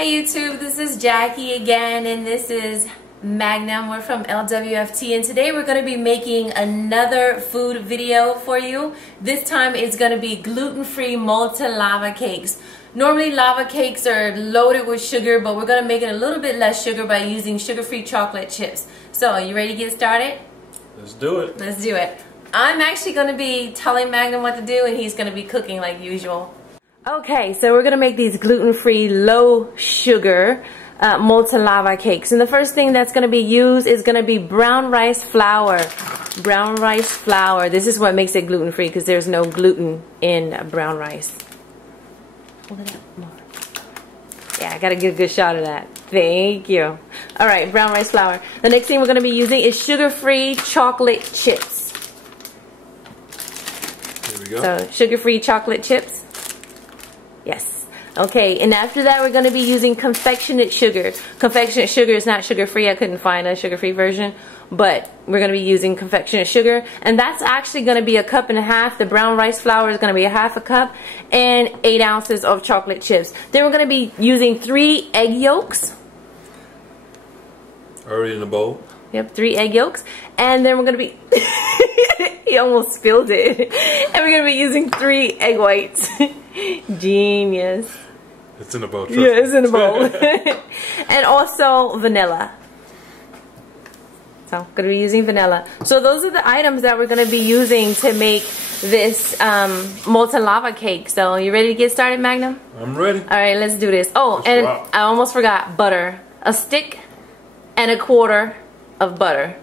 Hey YouTube, this is Jackie again, and this is Magnum. We're from LWFT, and today we're going to be making another food video for you. This time it's going to be gluten-free molten lava cakes. Normally lava cakes are loaded with sugar, but we're going to make it a little bit less sugar by using sugar-free chocolate chips. So, you ready to get started? Let's do it. Let's do it. I'm actually going to be telling Magnum what to do, and he's going to be cooking like usual. Okay, so we're going to make these gluten-free, low-sugar molten lava cakes. And the first thing that's going to be used is going to be brown rice flour. Brown rice flour. This is what makes it gluten-free because there's no gluten in brown rice. Hold it up more. Yeah, I got to get a good shot of that. Thank you. Alright, brown rice flour. The next thing we're going to be using is sugar-free chocolate chips. Here we go. So, sugar-free chocolate chips. Yes. Okay, and after that we're going to be using confectionate sugar. Confectionate sugar is not sugar-free. I couldn't find a sugar-free version, but we're going to be using confectionate sugar, and that's actually going to be 1.5 cups. The brown rice flour is going to be 1/2 cup, and 8 ounces of chocolate chips. Then we're going to be using 3 egg yolks. Already in the bowl. Yep, 3 egg yolks, and then we're going to be he almost spilled it. And we're going to be using 3 egg whites. Genius. It's in the bowl. Yeah, it's in the bowl. And also vanilla. So, I'm going to be using vanilla. So, those are the items that we're going to be using to make this molten lava cake. So, you ready to get started, Magnum? I'm ready. Alright, let's do this. Oh, and I almost forgot butter. A stick and 1/4 of butter.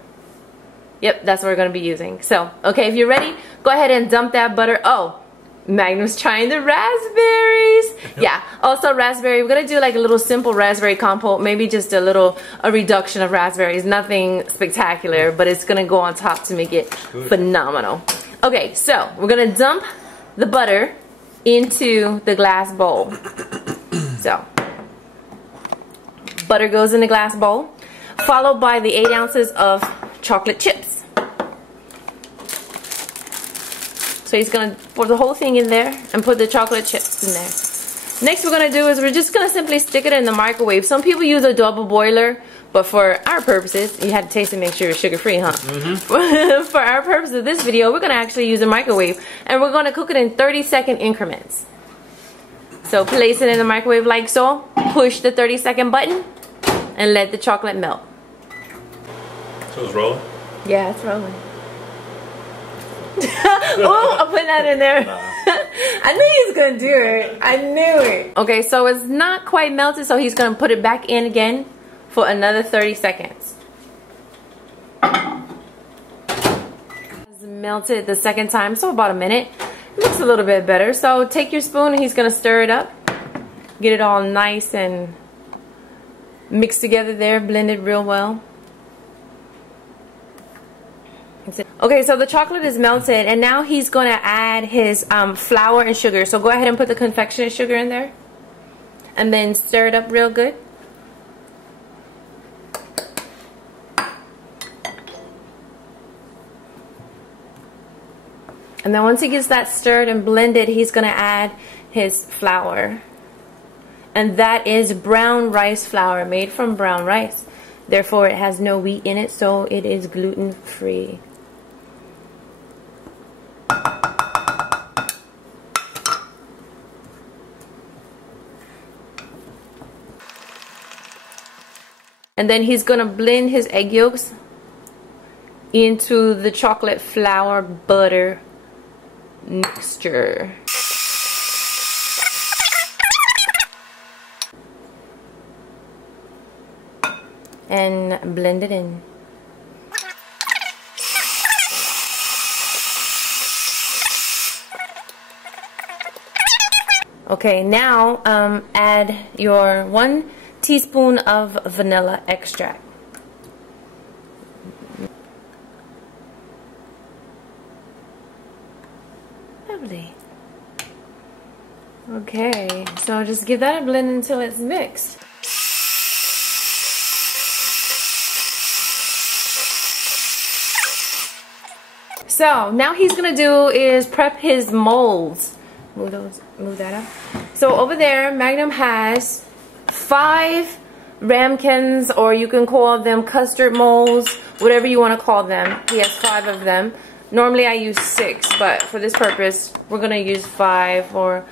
Yep, that's what we're going to be using. So, okay, if you're ready, go ahead and dump that butter. Oh, Magnum's trying the raspberries. Yeah, also raspberry. We're going to do like a little simple raspberry compote. Maybe just a reduction of raspberries. Nothing spectacular, but it's going to go on top to make it phenomenal. Okay, so we're going to dump the butter into the glass bowl. So, butter goes in the glass bowl, followed by the 8 ounces of chocolate chips. So he's going to pour the whole thing in there and put the chocolate chips in there. Next we're going to do is we're just going to simply stick it in the microwave. Some people use a double boiler, but for our purposes, you had to taste and make sure it's sugar-free, huh? Mm-hmm. For our purpose of this video, we're going to actually use a microwave, and we're going to cook it in 30-second increments. So place it in the microwave like so, push the 30-second button, and let the chocolate melt. So it's rolling? Yeah, it's rolling. Oh, I'll put that in there. I knew he was going to do it. I knew it. Okay, so it's not quite melted, so he's going to put it back in again for another 30 seconds. It's melted the second time, so about a minute. It looks a little bit better. So take your spoon and he's going to stir it up. Get it all nice and mixed together there, blended real well. Okay, so the chocolate is melted, and now he's going to add his flour and sugar. So go ahead and put the confectionate sugar in there, and then stir it up real good. And then once he gets that stirred and blended, he's going to add his flour. And that is brown rice flour, made from brown rice. Therefore, it has no wheat in it, so it is gluten-free. And then he's going to blend his egg yolks into the chocolate flour butter mixture. And blend it in. Okay, now add your 1 teaspoon of vanilla extract. Lovely. Okay, so just give that a blend until it's mixed. So now he's gonna do is prep his molds. Move that up. So over there, Magnum has 5 ramekins, or you can call them custard molds, whatever you want to call them. He has 5 of them. Normally I use 6, but for this purpose we're gonna use 5, or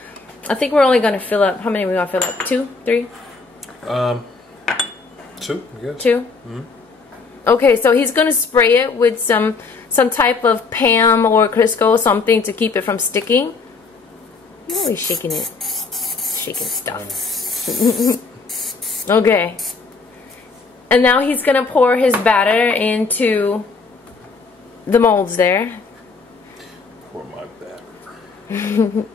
I think we're only gonna fill up, how many are we gonna fill up? 2, 3? 2, I guess. 2? Mm-hmm. Okay, so he's gonna spray it with some type of Pam or Crisco, something to keep it from sticking. I'm always shaking it. Shaking stuff. Okay. And now he's gonna pour his batter into the molds there. Pour my batter.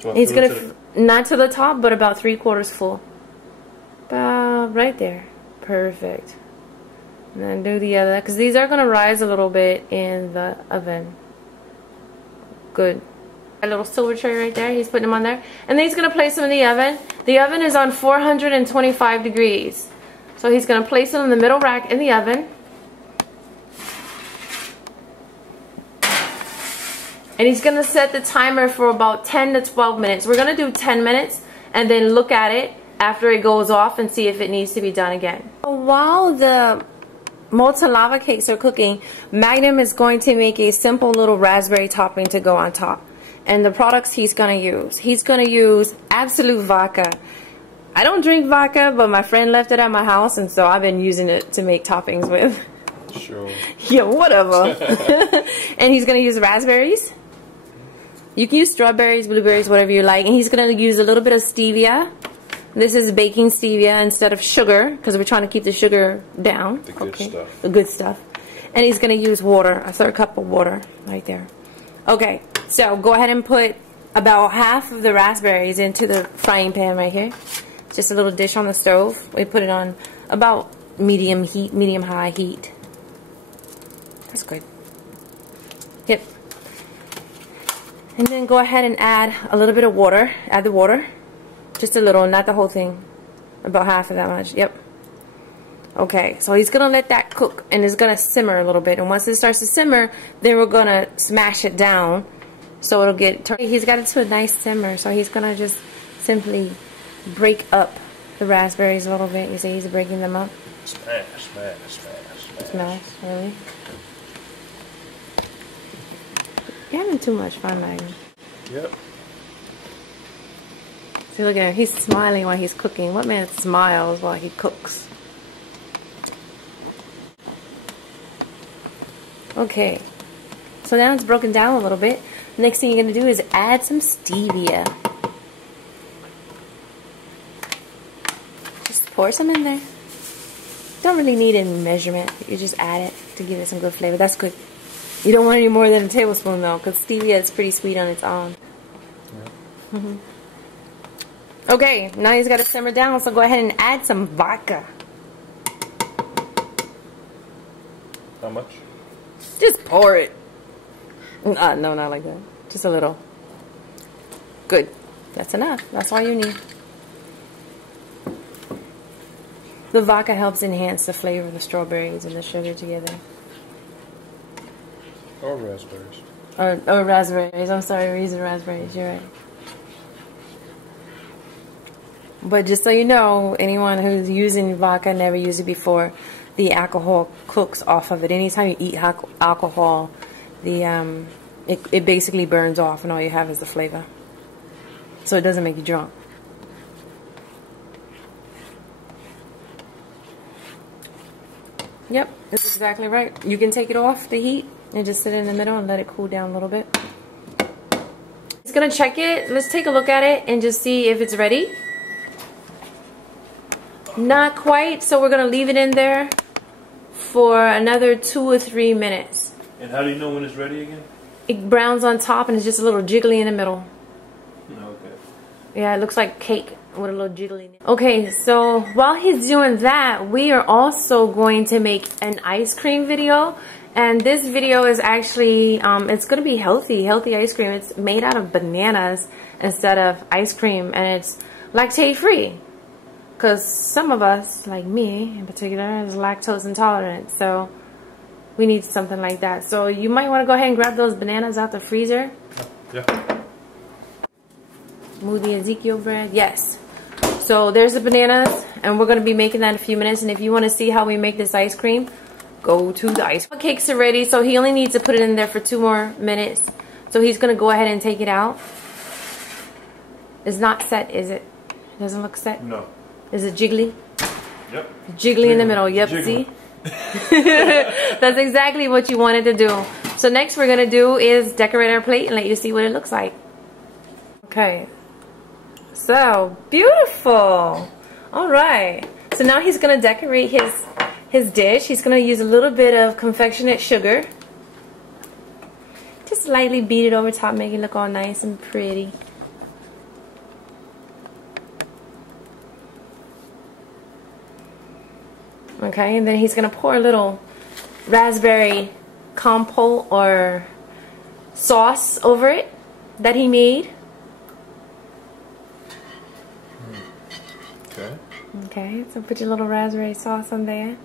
So he's gonna not to the top, but about 3/4 full. About right there. Perfect. And then do the other, because these are gonna rise a little bit in the oven. Good. A little silver tray right there. He's putting them on there, and then he's gonna place them in the oven. The oven is on 425 degrees, so he's gonna place them in the middle rack in the oven. And he's gonna set the timer for about 10 to 12 minutes. We're gonna do 10 minutes and then look at it after it goes off and see if it needs to be done again. While the molten lava cakes are cooking, Magnum is going to make a simple little raspberry topping to go on top. And the products he's gonna use Absolute vodka. I don't drink vodka, but my friend left it at my house, and so I've been using it to make toppings with. Sure. Yeah, whatever. And he's gonna use raspberries. You can use strawberries, blueberries, whatever you like. And he's gonna use a little bit of stevia. This is baking stevia instead of sugar, because we're trying to keep the sugar down. The good stuff. The good stuff. And he's gonna use water, a 1/3 cup of water right there. Okay, so go ahead and put about half of the raspberries into the frying pan right here. Just a little dish on the stove. We put it on about medium heat, medium-high heat. That's good. Yep. And then go ahead and add a little bit of water. Add the water. Just a little, not the whole thing. About half of that much. Yep. Okay, so he's gonna let that cook, and it's gonna simmer a little bit. And once it starts to simmer, then we're gonna smash it down so it'll get turned. He's got it to a nice simmer, so he's gonna just simply break up the raspberries a little bit. You see he's breaking them up. Smash, smash, smash, smash. Smash, really? You're having too much fun, Magnum. Yep. See, look at him. He's smiling while he's cooking. What man smiles while he cooks? Okay. So now it's broken down a little bit. Next thing you're going to do is add some stevia. Just pour some in there. Don't really need any measurement. You just add it to give it some good flavor. That's good. You don't want any more than a tablespoon though, because stevia is pretty sweet on its own. Yeah. Okay, now he's got to simmer down, so go ahead and add some vodka. How much? Just pour it. No, not like that. Just a little. Good. That's enough. That's all you need. The vodka helps enhance the flavor of the strawberries and the sugar together. Or raspberries. Or raspberries. I'm sorry, we're using raspberries. You're right. But just so you know, anyone who's using vodka never used it before, the alcohol cooks off of it. Anytime you eat alcohol, it basically burns off, and all you have is the flavor. So it doesn't make you drunk. Yep, that's exactly right. You can take it off the heat and just sit in the middle and let it cool down a little bit. It's gonna check it. Let's take a look at it and just see if it's ready. Not quite, so we're gonna leave it in there for another 2 or 3 minutes. And how do you know when it's ready again? It browns on top and it's just a little jiggly in the middle. Okay. Yeah, it looks like cake with a little jiggly. Okay, so while he's doing that, we are also going to make an ice cream video. And this video is actually, it's gonna be healthy ice cream. It's made out of bananas instead of ice cream, and it's lactaid-free. Because some of us, like me in particular, is lactose intolerant, so we need something like that. So you might want to go ahead and grab those bananas out the freezer. Yeah. Move the Ezekiel bread. Yes. So there's the bananas, and we're going to be making that in a few minutes. And if you want to see how we make this ice cream, go to the ice cream. Cakes are ready, so he only needs to put it in there for 2 more minutes. So he's going to go ahead and take it out. It's not set, is it? It doesn't look set? No. Is it jiggly? Yep. Jiggly in the middle. Yep, see? That's exactly what you wanted to do. So next we're going to do is decorate our plate and let you see what it looks like. Okay. So, beautiful. All right. So now he's going to decorate his dish. He's going to use a little bit of confectionate sugar. Just lightly beat it over top, make it look all nice and pretty. Okay, and then he's going to pour a little raspberry compote or sauce over it that he made. Okay. Okay, so put your little raspberry sauce on there.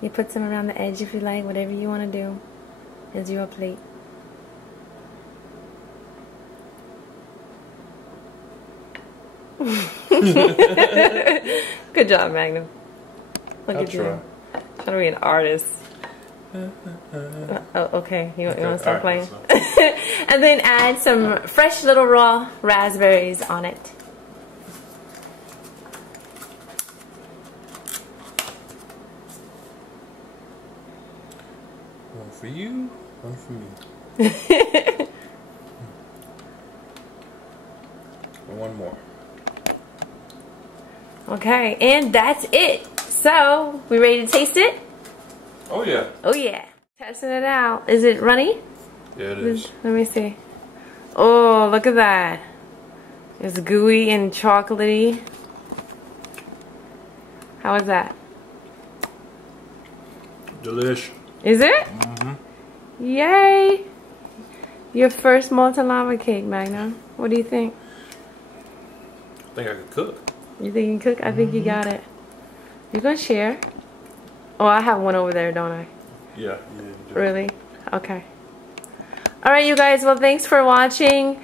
You put some around the edge if you like, whatever you want to do. Is your plate. Good job, Magnum. Look at you. Trying to be an artist. Oh, okay. You want to start playing? And then add some fresh little raw raspberries on it. One for you, one for me. And one more. Okay, and that's it. So, we ready to taste it? Oh yeah. Oh yeah. Testing it out. Is it runny? Yeah, it is. Let me see. Oh, look at that. It's gooey and chocolatey. How is that? Delish. Is it? Mm-hmm. Yay! Your first molten lava cake, Magnum. What do you think? I think I could cook. You think you can cook? I think you got it. You gonna share? Oh, I have one over there, don't I? Yeah. Really? Okay. Alright, you guys. Well, thanks for watching.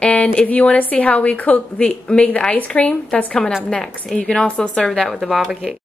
And if you want to see how we make the ice cream, that's coming up next. And you can also serve that with the lava cake.